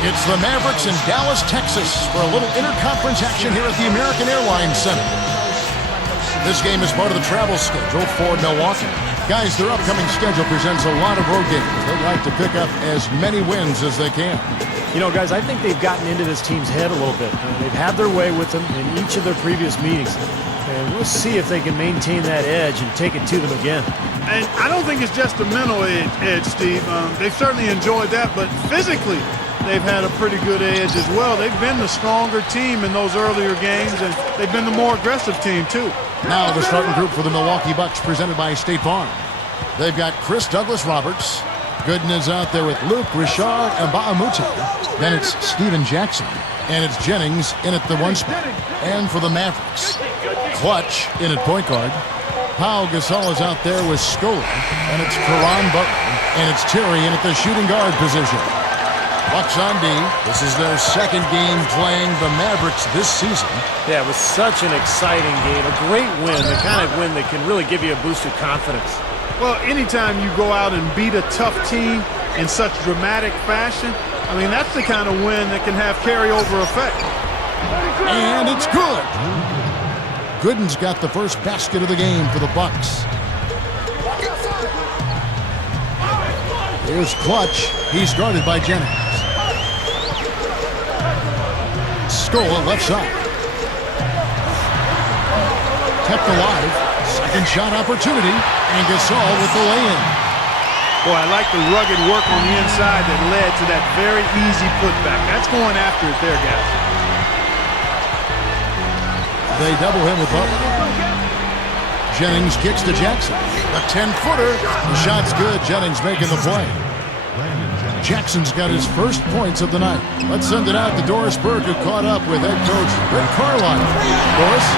It's the Mavericks in Dallas, Texas for a little interconference action here at the American Airlines Center. This game is part of the travel schedule for Milwaukee. Guys, their upcoming schedule presents a lot of road games. They'd like to pick up as many wins as they can. You know, guys, I think they've gotten into this team's head a little bit. They've had their way with them in each of their previous meetings. And we'll see if they can maintain that edge and take it to them again. And I don't think it's just a mental edge, Steve. They've certainly enjoyed that, but physically, they've had a pretty good edge as well. They've been the stronger team in those earlier games, and they've been the more aggressive team, too. Now the starting group for the Milwaukee Bucks presented by State Farm. They've got Chris Douglas-Roberts. Gooden is out there with Luke, Richard, and Ba'amute. Then it's Steven Jackson. And it's Jennings in at the one spot. And for the Mavericks, Clutch in at point guard. Pau Gasol is out there with Scola. And it's Caron Butler. And it's Terry in at the shooting guard position. Bucks on D. This is their second game playing the Mavericks this season. Yeah, it was such an exciting game. A great win, the kind of win that can really give you a boost of confidence. Well, anytime you go out and beat a tough team in such dramatic fashion, I mean, that's the kind of win that can have carryover effect. And it's good. Gooden's got the first basket of the game for the Bucks. Here's Clutch. He's guarded by Jennings. Scola left side. Kept alive. Second shot opportunity. And Gasol with the lay-in. Boy, I like the rugged work on the inside that led to that very easy putback. That's going after it there, guys. They double him with Butler. Jennings kicks to Jackson. A 10-footer. The shot's good. Jennings making the play. Jackson's got his first points of the night. Let's send it out to Doris Burke, who caught up with head coach Rick Carlisle. Doris?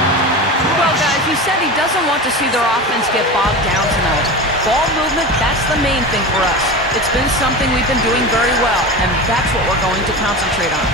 Well, guys, he said he doesn't want to see their offense get bogged down tonight. Ball movement, that's the main thing for us. It's been something we've been doing very well, and that's what we're going to concentrate on.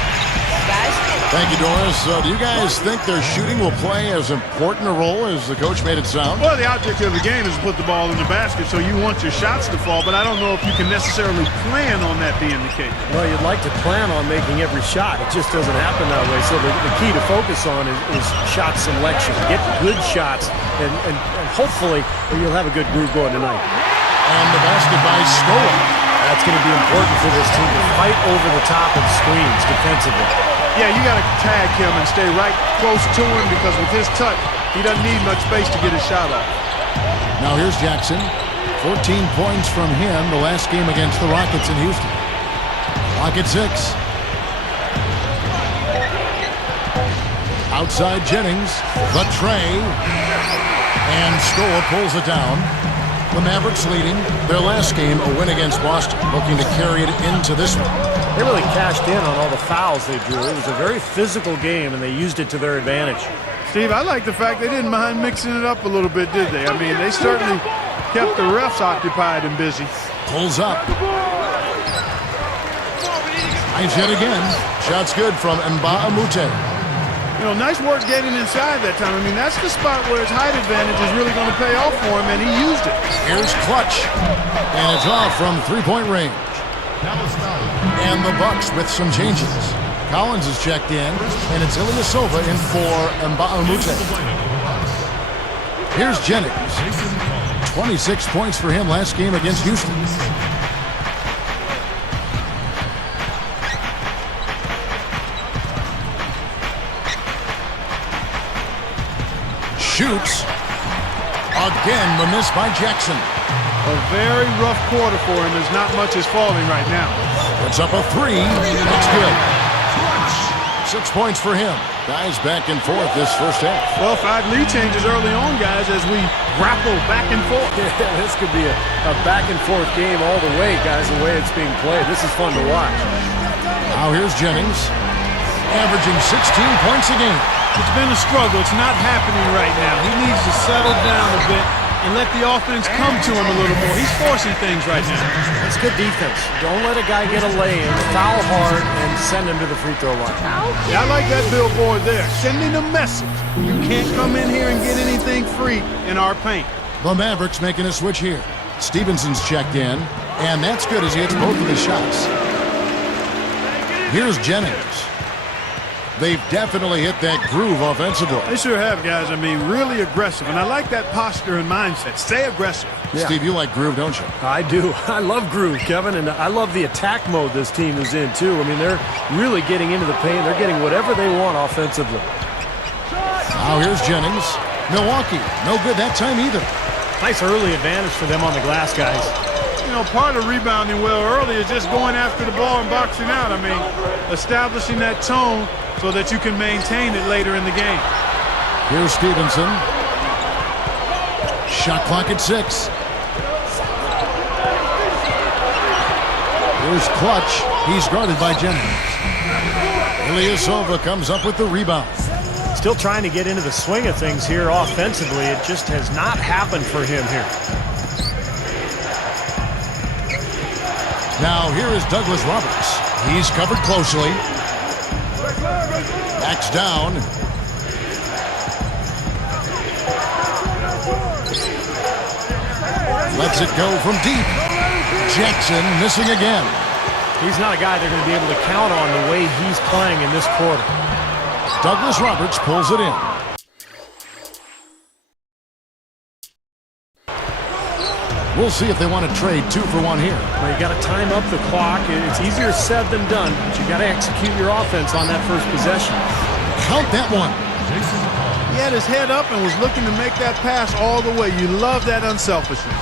Guys? Thank you, Doris. Do you guys think their shooting will play as important a role as the coach made it sound? Well, the object of the game is to put the ball in the basket, so you want your shots to fall, but I don't know if you can necessarily plan on that being the case. Well, you'd like to plan on making every shot. It just doesn't happen that way. So the key to focus on is shot selection. Get good shots, and hopefully you'll have a good groove going tonight. And the basket by Scola. That's going to be important for this team to fight over the top of screens defensively. Yeah, you got to tag him and stay right close to him because with his touch, he doesn't need much space to get his shot off. Now here's Jackson. 14 points from him the last game against the Rockets in Houston. Rocket 6. Outside Jennings. The tray. And Scola pulls it down. The Mavericks leading their last game, a win against Boston, looking to carry it into this one. They really cashed in on all the fouls they drew. It was a very physical game, and they used it to their advantage. Steve, I like the fact they didn't mind mixing it up a little bit, did they? I mean, they certainly kept the refs occupied and busy. Pulls up. Nice hit again. Shot's good from Mba'amute. You know, nice work getting inside that time. I mean, that's the spot where his height advantage is really going to pay off for him, and he used it. Here's Clutch. And it's off from three-point range. And the Bucks with some changes. Collins is checked in, and it's Ilyasova in for Mba'amute. Here's Jennings. 26 points for him last game against Houston. Shoots. Again, the miss by Jackson. A very rough quarter for him as not much is falling right now. It's up a three. That's good. 6 points for him. Guys back and forth this first half. Well, 5 lead changes early on, guys, as we grapple back and forth. Yeah, this could be a back and forth game all the way, guys, the way it's being played. This is fun to watch. Now here's Jennings, averaging 16 points a game. It's been a struggle. It's not happening right now. He needs to settle down a bit and let the offense come to him a little more. He's forcing things right now. That's good defense. Don't let a guy get a lay-in, foul hard, and send him to the free throw line. Yeah, I like that billboard there. Sending a message. You can't come in here and get anything free in our paint. The Mavericks making a switch here. Stevenson's checked in, and that's good as he hits both of his shots. Here's Jennings. They've definitely hit that groove offensively. They sure have, guys. I mean, really aggressive. And I like that posture and mindset. Stay aggressive. Yeah. Steve, you like groove, don't you? I do. I love groove, Kevin, and I love the attack mode this team is in, too. I mean, they're really getting into the paint. They're getting whatever they want offensively. Now here's Jennings. Milwaukee, no good that time either. Nice early advantage for them on the glass, guys. You know, part of rebounding well early is just going after the ball and boxing out. I mean, establishing that tone so that you can maintain it later in the game. Here's Stevenson. Shot clock at 6. Here's Clutch. He's guarded by Jennings. Ilyasova comes up with the rebound. Still trying to get into the swing of things here offensively. It just has not happened for him here. Now here is Douglas Roberts. He's covered closely. Backs down. Lets it go from deep. Jackson missing again. He's not a guy they're going to be able to count on the way he's playing in this quarter. Douglas Roberts pulls it in. We'll see if they want to trade 2 for 1 here. Well, you got to time up the clock. It's easier said than done, but you got to execute your offense on that first possession. Count that one. He had his head up and was looking to make that pass all the way. You love that unselfishness.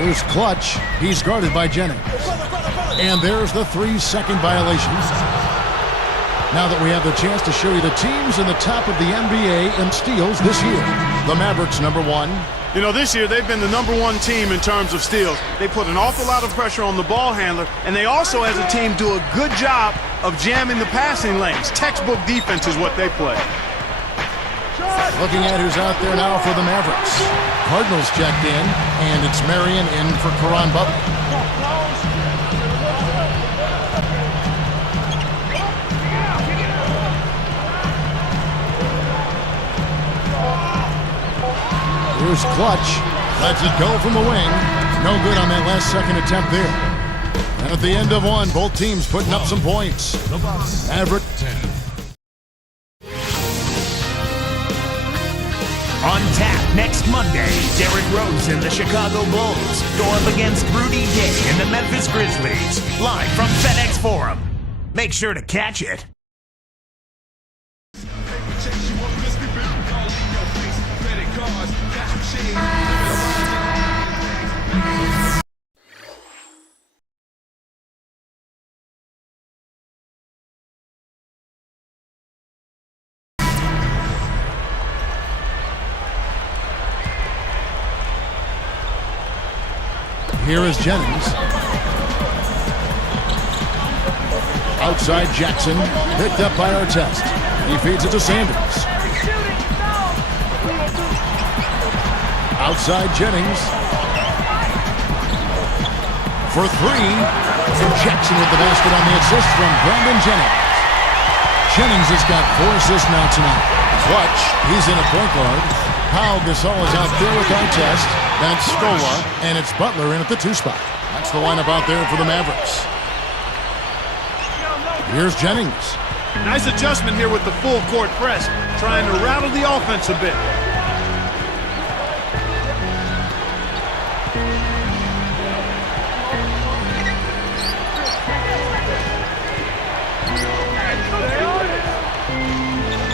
Here's Clutch. He's guarded by Jennings. And there's the 3-second violation. Now that we have the chance to show you the teams in the top of the NBA in steals this year. The Mavericks, number 1. You know, this year they've been the number 1 team in terms of steals. They put an awful lot of pressure on the ball handler, and they also, as a team, do a good job of jamming the passing lanes. Textbook defense is what they play. Looking at who's out there now for the Mavericks. Cardinals checked in, and it's Marion in for Caron Butler. Here's Clutch. Lets it go from the wing. No good on that last second attempt there. And at the end of one, both teams putting up some points. Maverick 10. On tap next Monday, Derrick Rose and the Chicago Bulls go up against Rudy Gay and the Memphis Grizzlies. Live from FedEx Forum. Make sure to catch it. Here is Jennings. Outside Jackson, picked up by Artest. He feeds it to Sanders. Outside Jennings. For 3. Jackson with the basket on the assist from Brandon Jennings. Jennings has got 4 assists now tonight. Clutch, he's in a point guard. Pau Gasol is out there with Artest. That's Scola, and it's Butler in at the 2 spot. That's the lineup out there for the Mavericks. Here's Jennings. Nice adjustment here with the full court press, trying to rattle the offense a bit.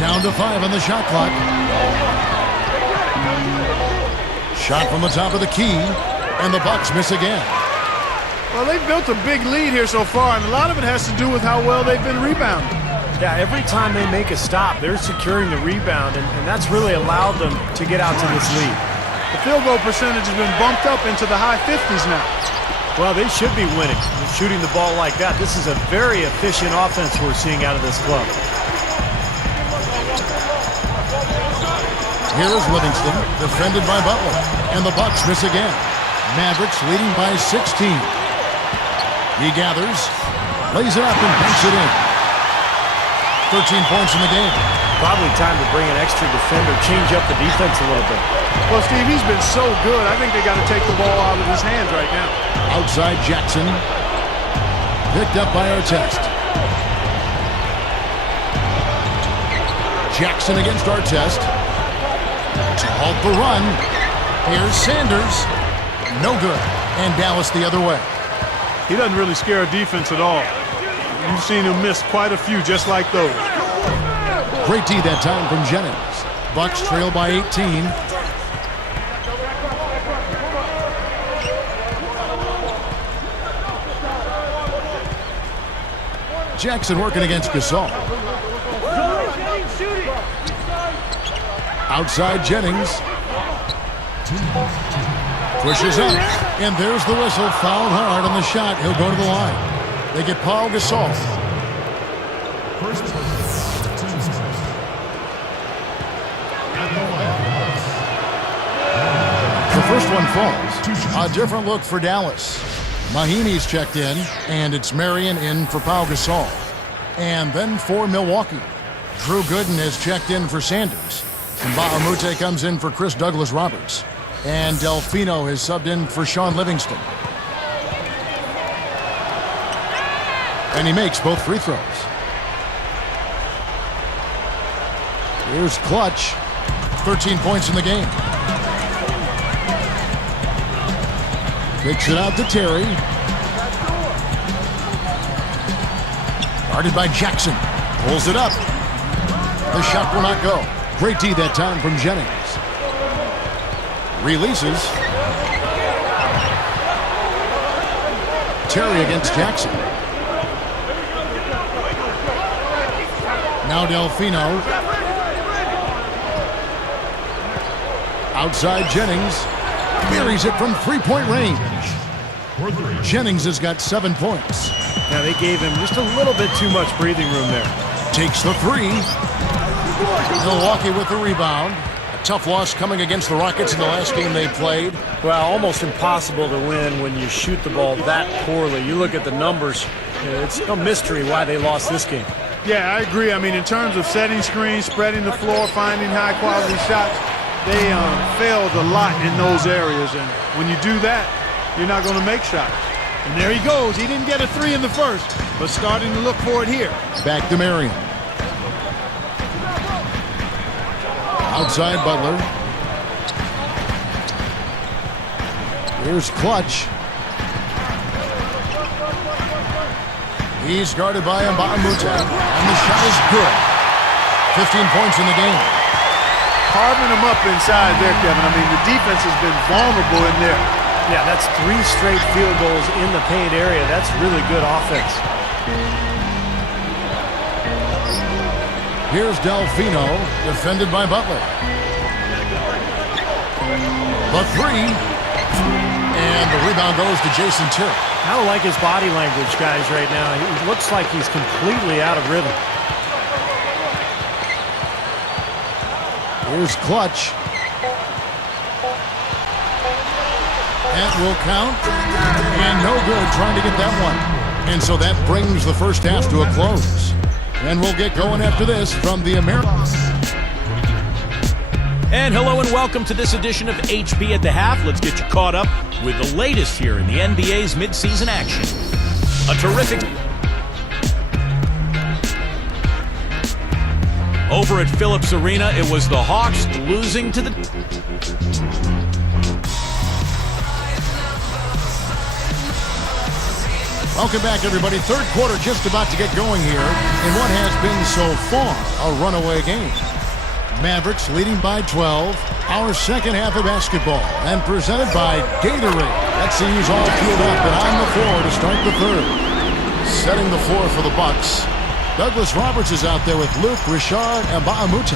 Down to 5 on the shot clock. Shot from the top of the key, and the Bucks miss again. Well, they've built a big lead here so far, and a lot of it has to do with how well they've been rebounding. Yeah, every time they make a stop, they're securing the rebound, and that's really allowed them to get out to this lead. The field goal percentage has been bumped up into the high 50s now. Well, they should be winning, shooting the ball like that. This is a very efficient offense we're seeing out of this club. Here is Livingston, defended by Butler, and the Bucks miss again. Mavericks leading by 16. He gathers, lays it up, and banks it in. 13 points in the game. Probably time to bring an extra defender, change up the defense a little bit. Well, Steve, he's been so good. I think they got to take the ball out of his hands right now. Outside Jackson. Picked up by Artest. Jackson against Artest. To halt the run. Here's Sanders. No good. And Dallas the other way. He doesn't really scare a defense at all. You've seen him miss quite a few just like those. Great D that time from Jennings. Bucks trail by 18. Jackson working against Gasol. Outside Jennings. Pushes up. And there's the whistle. Fouled hard on the shot. He'll go to the line. They get Paul Gasol. The first one falls. A different look for Dallas. Mahinmi's checked in, and it's Marion in for Pau Gasol. And then for Milwaukee, Drew Gooden has checked in for Sanders. And Bahamute comes in for Chris Douglas-Roberts. And Delfino has subbed in for Sean Livingston. And he makes both free throws. Here's Clutch. 13 points in the game. Kicks it out to Terry. Guarded by Jackson. Pulls it up. The shot will not go. Great D that time from Jennings. Releases. Terry against Jackson. Now Delfino. Outside Jennings. Buries it from three-point range. Jennings has got 7 points. Now they gave him just a little bit too much breathing room there. Takes the three. Milwaukee with the rebound. A tough loss coming against the Rockets in the last game they played. Well, almost impossible to win when you shoot the ball that poorly. You look at the numbers, it's no mystery why they lost this game. Yeah, I agree. I mean, in terms of setting screens, spreading the floor, finding high-quality shots, they failed a lot in those areas. And when you do that, you're not going to make shots. And there he goes. He didn't get a three in the first, but starting to look for it here. Back to Marion. Outside Butler. Here's Clutch. He's guarded by Mbamute. And the shot is good. 15 points in the game. Carving them up inside there, Kevin. I mean, the defense has been vulnerable in there. Yeah, that's 3 straight field goals in the paint area. That's really good offense. Here's Delfino, defended by Butler. The three. And the rebound goes to Jason Terry. I don't like his body language, guys, right now. He looks like he's completely out of rhythm. Here's Clutch. That will count. And no good trying to get that one. And so that brings the first half to a close. And we'll get going after this from the Americans. And hello and welcome to this edition of HB at the Half. Let's get you caught up with the latest here in the NBA's midseason action. A terrific... Over at Phillips Arena, it was the Hawks losing to the... Welcome back, everybody. Third quarter just about to get going here in what has been so far a runaway game. Mavericks leading by 12. Our second half of basketball and presented by Gatorade. That seems all fueled up and on the floor to start the third. Setting the floor for the Bucks. Douglas-Roberts is out there with Luke, Richard, and Bahamute.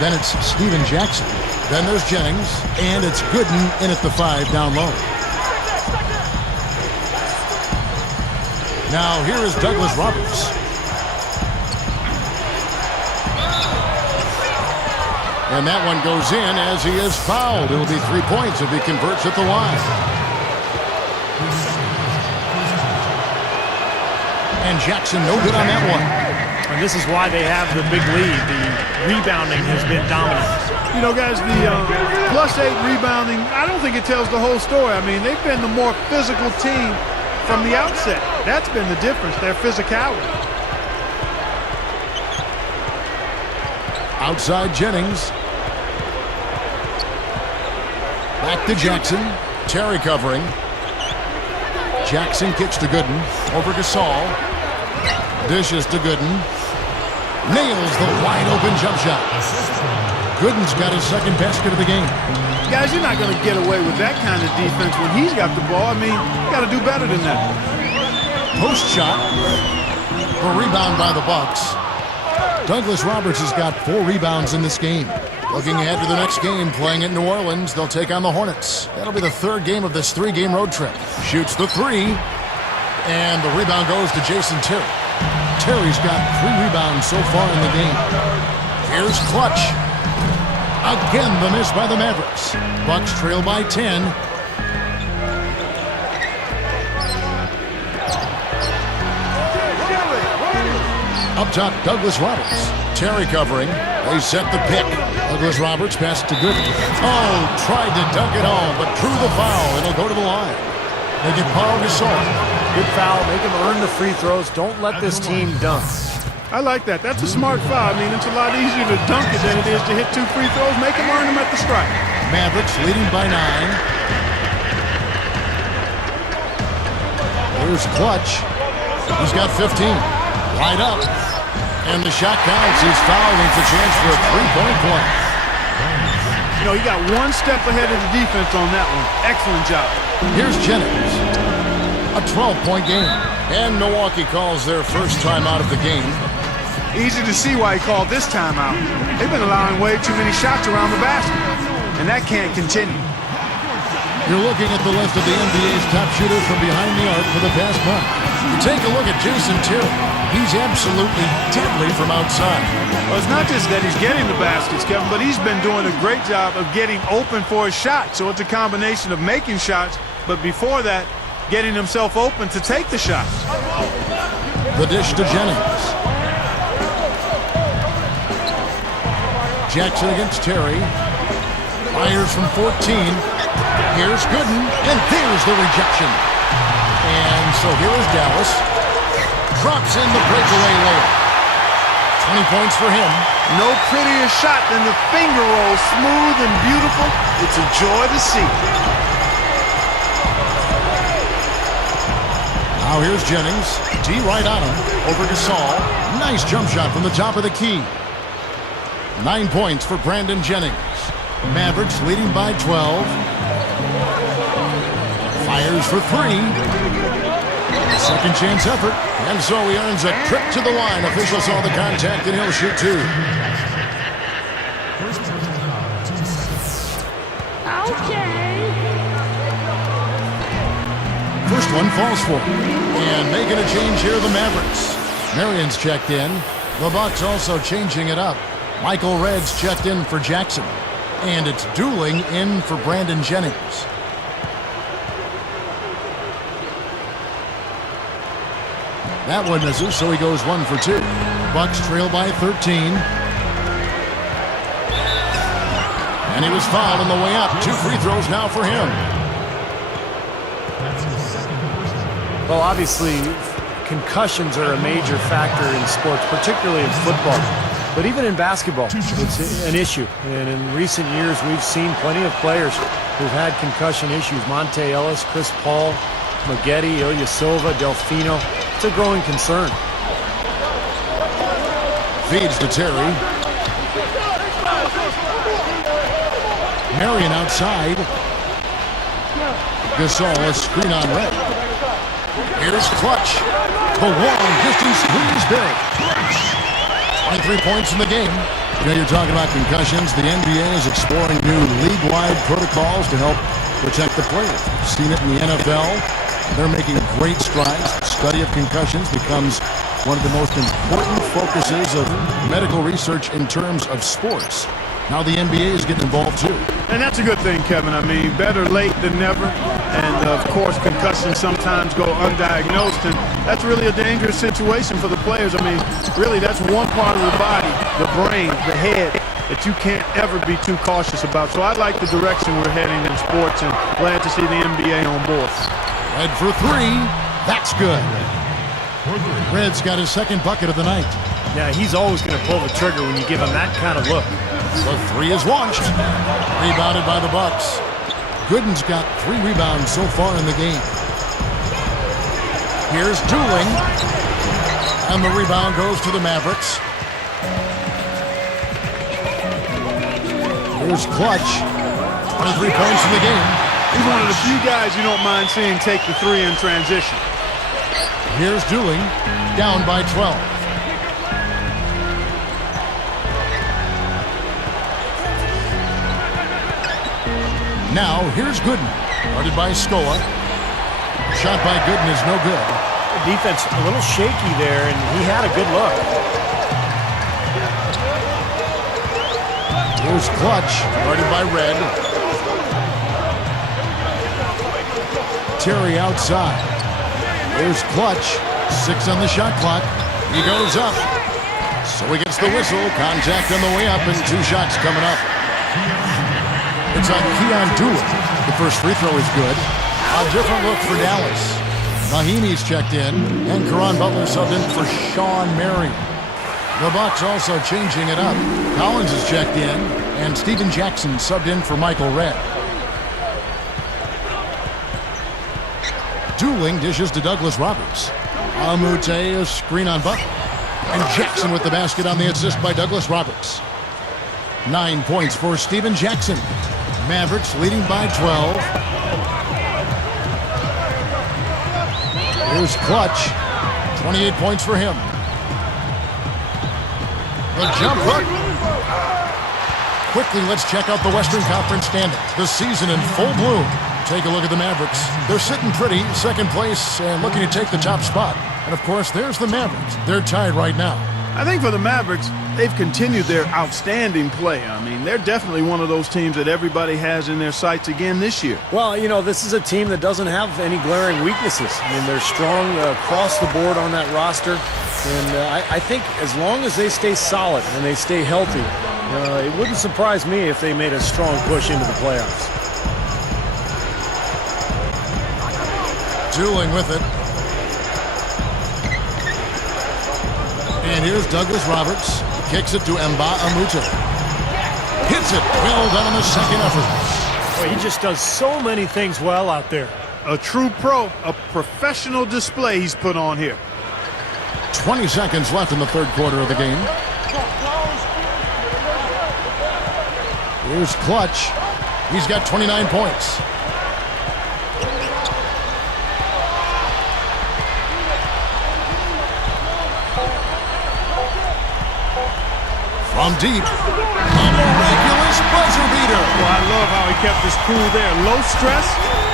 Then it's Steven Jackson. Then there's Jennings. And it's Gooden in at the 5 down low. Now here is Douglas-Roberts. And that one goes in as he is fouled. It'll be 3 points if he converts at the line. And Jackson no good on that one. And this is why they have the big lead. The rebounding has been dominant. You know, guys, the +8 rebounding, I don't think it tells the whole story. I mean, they've been the more physical team from the outset. That's been the difference, their physicality. Outside Jennings. Back to Jackson. Terry covering. Jackson kicks to Gooden. Over Gasol. Dishes to Gooden. Nails the wide open jump shot. Gooden's got his second basket of the game. Guys, you're not going to get away with that kind of defense when he's got the ball. I mean, you got to do better than that. Post shot. A rebound by the Bucks. Douglas Roberts has got 4 rebounds in this game. Looking ahead to the next game, playing at New Orleans, they'll take on the Hornets. That'll be the 3rd game of this 3-game road trip. Shoots the 3, and the rebound goes to Jason Terry. Terry's got 3 rebounds so far in the game. Here's Clutch. Again, the miss by the Mavericks. Bucks trail by 10. Up top, Douglas Roberts. Terry covering. They set the pick. Douglas Roberts passed to Gooden. Oh, tried to dunk it home, but drew the foul. It'll go to the line. They get Paul Gasol. Good foul. Make him earn the free throws. Don't let this team dunk. I like that. That's a smart foul. I mean, it's a lot easier to dunk it than it is to hit 2 free throws. Make him earn them at the stripe. Mavericks leading by 9. Here's Clutch. He's got 15. Right up. And the shot counts. He's fouled. It's a chance for a 3-point play. You know, he got 1 step ahead of the defense on that one. Excellent job. Here's Jennings. A 12-point game. And Milwaukee calls their first time out of the game. Easy to see why he called this timeout. They've been allowing way too many shots around the basket. And that can't continue. You're looking at the list of the NBA's top shooters from behind the arc for the past month. You take a look at Jason Terry. He's absolutely deadly from outside. Well, it's not just that he's getting the baskets, Kevin, but he's been doing a great job of getting open for a shot. So it's a combination of making shots, but before that, getting himself open to take the shots. The dish to Jennings. Jackson against Terry. Fires from 14. Here's Gooden, and there's the rejection. And so here is Dallas. Drops in the breakaway layup. 20 points for him. No prettier shot than the finger roll. Smooth and beautiful. It's a joy to see. Now here's Jennings. D right on him. Over Gasol. Nice jump shot from the top of the key. 9 points for Brandon Jennings. Mavericks leading by 12. Fires for 3. Second chance effort. And so he earns a trip to the line. Official saw the contact and he'll shoot 2. First one falls for him. And making a change here, the Mavericks. Marion's checked in. The Bucks also changing it up. Michael Redd's checked in for Jackson. And it's Dooling in for Brandon Jennings. That one misses, so he goes 1 for 2. Bucks trail by 13. And he was fouled on the way up. 2 free throws now for him. Well, obviously, concussions are a major factor in sports, particularly in football. But even in basketball, it's an issue. And in recent years, we've seen plenty of players who've had concussion issues. Monte Ellis, Chris Paul, Maggette, Ilyasova, Delfino. It's a growing concern. Feeds to Terry. Marion outside. Gasol, a screen on Red. Here's Clutch. The long distance squeeze big. 23 points in the game. You know, you're talking about concussions. The NBA is exploring new league-wide protocols to help protect the players. We've seen it in the NFL. They're making great strides. The study of concussions becomes one of the most important focuses of medical research in terms of sports. Now the NBA is getting involved too. And that's a good thing, Kevin. I mean, better late than never. And, of course, concussions sometimes go undiagnosed. And that's really a dangerous situation for the players. I mean, really, that's one part of the body, the brain, the head, that you can't ever be too cautious about. So I like the direction we're heading in sports, and glad to see the NBA on board. Red for three. That's good. Red's got his second bucket of the night. Yeah, he's always going to pull the trigger when you give him that kind of look. The three is launched. Rebounded by the Bucks. Gooden's got 3 rebounds so far in the game. Here's Dooling. And the rebound goes to the Mavericks. Here's Clutch. 23 points in the game. He's one of the few guys you don't mind seeing take the three in transition. Here's Dooling. Down by 12. Now, here's Gooden. Guarded by Scola. Shot by Gooden is no good. The defense a little shaky there, and he had a good look. Here's Clutch. Guarded by Red. Terry outside. Here's Clutch. 6 on the shot clock. He goes up. So he gets the whistle. Contact on the way up, and 2 shots coming up. It's on Keon Dooling. The first free throw is good. A different look for Dallas. Mahinmi's checked in, and Caron Butler subbed in for Sean Marion. The Bucks also changing it up. Collins is checked in, and Steven Jackson subbed in for Michael Redd. Dooling dishes to Douglas Roberts. Amute, a screen on Butler. And Jackson with the basket on the assist by Douglas Roberts. 9 points for Steven Jackson. Mavericks leading by 12. Here's Clutch. 28 points for him. The jump hook. Quickly, let's check out the Western Conference standings. The season in full bloom. Take a look at the Mavericks. They're sitting pretty, second place, and looking to take the top spot. And, of course, there's the Mavericks. They're tied right now. I think for the Mavericks, they've continued their outstanding play. I mean, they're definitely one of those teams that everybody has in their sights again this year. Well, you know, this is a team that doesn't have any glaring weaknesses. I mean, they're strong across the board on that roster. And I think as long as they stay solid and they stay healthy, it wouldn't surprise me if they made a strong push into the playoffs. Dooling with it. And here's Douglas Roberts. Kicks it to Mba Amute. Hits it. Well done on the second effort. Well, he just does so many things well out there. A true pro, a professional display he's put on here. 20 seconds left in the third quarter of the game. Here's Clutch. He's got 29 points. From deep, a miraculous buzzer beater. Well, I love how he kept his cool there. Low stress,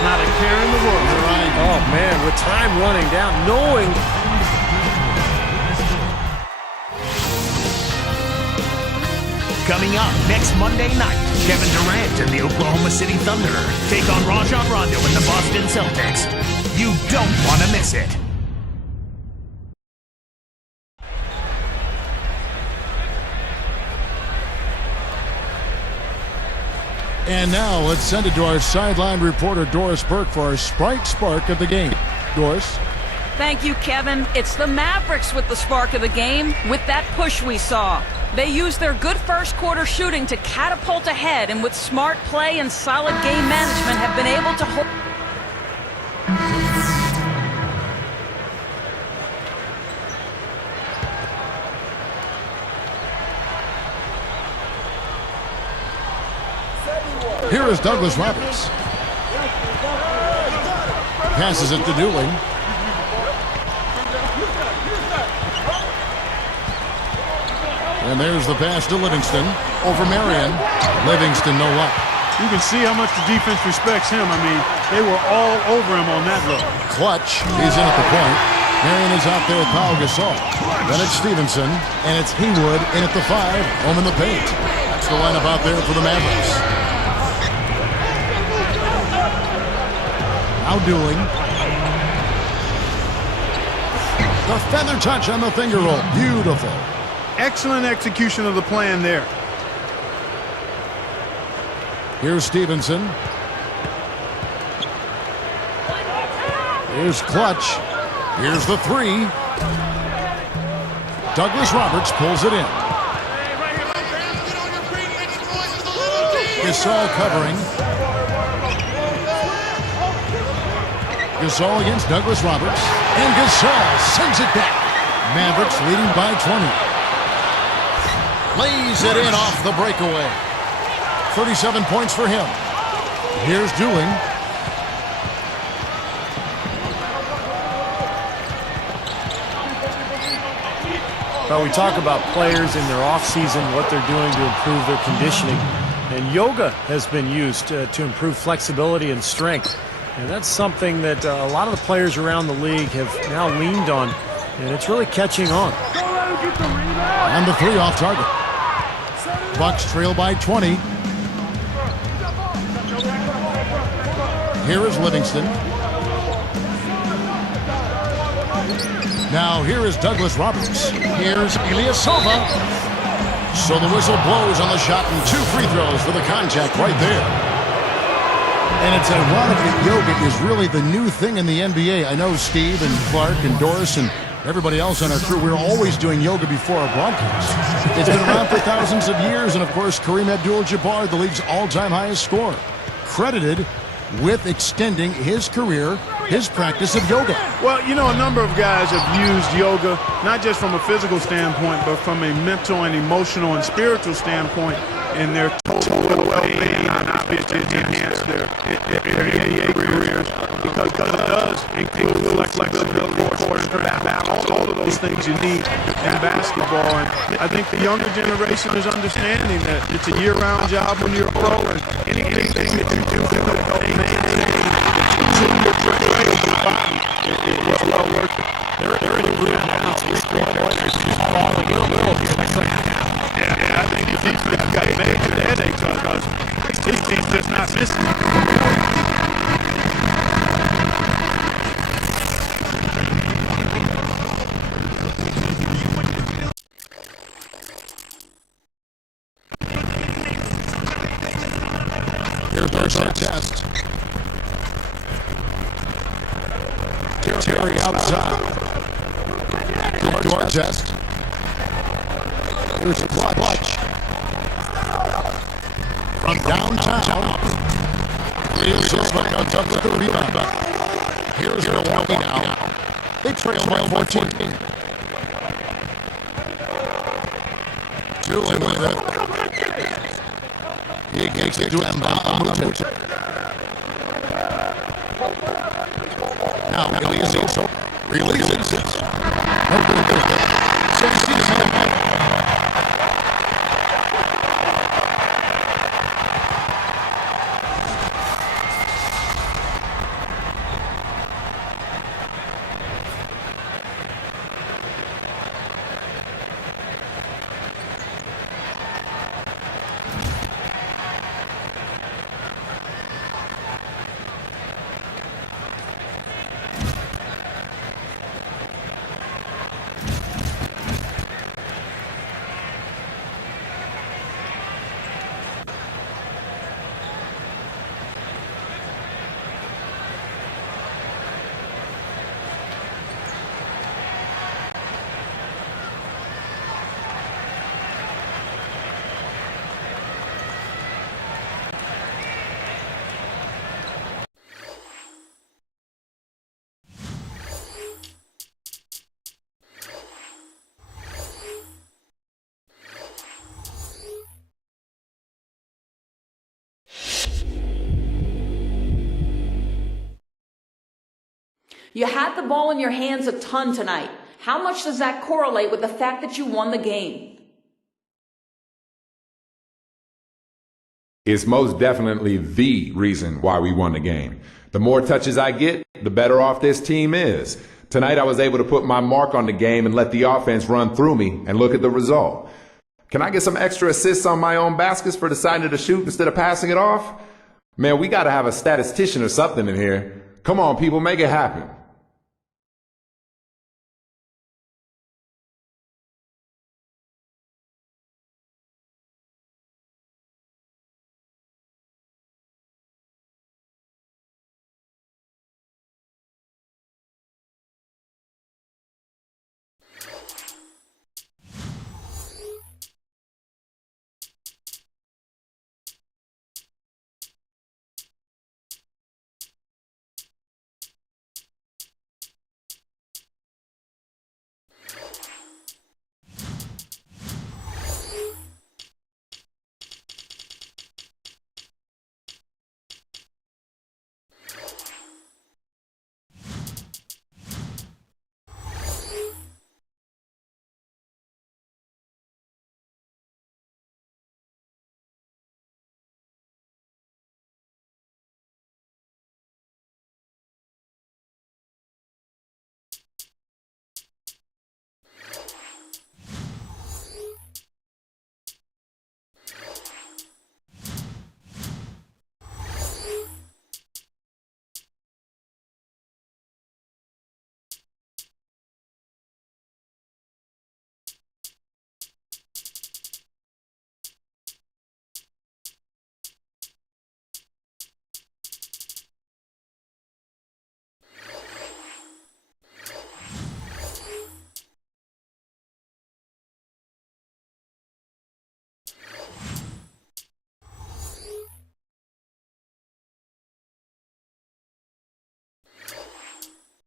not a care in the world. You're right. Oh, man, with time running down, knowing... Coming up next Monday night, Kevin Durant and the Oklahoma City Thunder take on Rajon Rondo and the Boston Celtics. You don't want to miss it. And now let's send it to our sideline reporter, Doris Burke, for our Sprite Spark of the game. Doris? Thank you, Kevin. It's the Mavericks with the spark of the game, with that push we saw. They used their good first quarter shooting to catapult ahead, and with smart play and solid game management have been able to hold... Here is Douglas Roberts. Passes it to Dooling. And there's the pass to Livingston. Over Marion. Livingston, no luck. You can see how much the defense respects him. I mean, they were all over him on that look. Clutch. He's in at the point. Marion is out there with Pau Gasol. Then it's Stevenson. And it's Haywood in at the 5. Home in the paint. That's the lineup out there for the Mavericks. Now Dooling. The feather touch on the finger roll. Beautiful. Excellent execution of the plan there. Here's Stevenson. Here's Clutch. Here's the three. Douglas Roberts pulls it in. Gasol covering. Gasol against Douglas Roberts. And Gasol sends it back. Mavericks leading by 20. Lays it in off the breakaway. 37 points for him. Here's Dooling. Well, we talk about players in their offseason, what they're doing to improve their conditioning. And yoga has been used to improve flexibility and strength. And that's something that a lot of the players around the league have now leaned on. And it's really catching on. And the three off target. Bucks trail by 20. Here is Livingston. Now here is Douglas Roberts. Here's Ilyasova. So the whistle blows on the shot and 2 free throws for the contact right there. And it's ironic that yoga is really the new thing in the NBA. I know Steve and Clark and Doris and everybody else on our crew, we're always doing yoga before our broadcast. It's been around for thousands of years, and of course, Kareem Abdul-Jabbar, the league's all-time highest scorer, credited with extending his career, his practice of yoga. Well, you know, a number of guys have used yoga, not just from a physical standpoint, but from a mental and emotional and spiritual standpoint in their total well-being and obviously enhance their NBA careers because it does include flexibility, course, balance, all of those things you need in basketball. And I think the younger generation is understanding that it's a year-round job when you're a pro, and anything that you do to help maintain your body is well worth it. They're in a group now. Yeah, I think the defense got major headaches because this team's just not missing. Here's our test. Terry outside. Dirk to our test. Here's Clutch. From downtown. Silva comes up with the rebound. Here's Milwaukee now. They trail by 14. Dooling with it. He gets it to Mbah. Now releases it. No good. So you see the man. You had the ball in your hands a ton tonight. How much does that correlate with the fact that you won the game? It's most definitely the reason why we won the game. The more touches I get, the better off this team is. Tonight I was able to put my mark on the game and let the offense run through me, and look at the result. Can I get some extra assists on my own baskets for deciding to shoot instead of passing it off? Man, we got to have a statistician or something in here. Come on, people, make it happen.